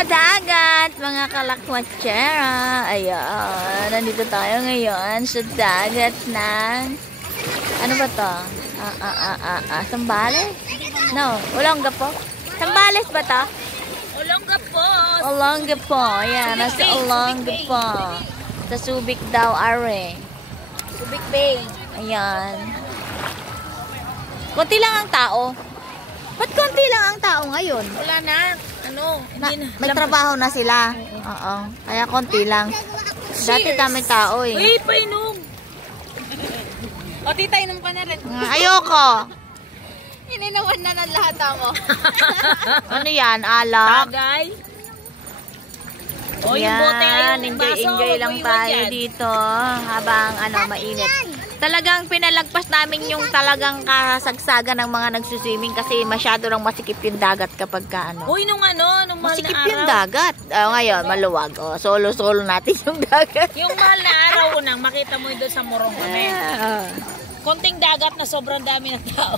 sa dagat, mga kalakwatsyera. Ayan, nandito tayo ngayon sa dagat ng... Ano ba to? Sambales? No, Olongapo. Sambales ba to? Olongapo. Olongapo. Ayan, nasa Olongapo. Sa Subic daw, are. Subic Bay. Ayan. Konti lang ang tao. Ba't konti lang ang tao ngayon? Wala na. Ano? May trabaho na sila. Oo. Kaya konti lang. Dati daming tao eh. Uy, painom. O, tita, inom ka na rin. Ayoko. Ininawan na ng lahat ako. Ano yan? Alak? Tagay. O, yung bote ay yung baso. Enjoy lang tayo dito habang mainit. Talagang pinalagpas namin yung talagang kasagsagan ng mga nagsuswimming kasi masyado lang masikip yung dagat kapag Uy, nung mahal na masikip araw. yung dagat. Ngayon, maluwag. Solo-solo natin yung dagat. Yung mahal na araw nang makita mo doon sa Morong kami. Konting dagat na sobrang dami ng tao.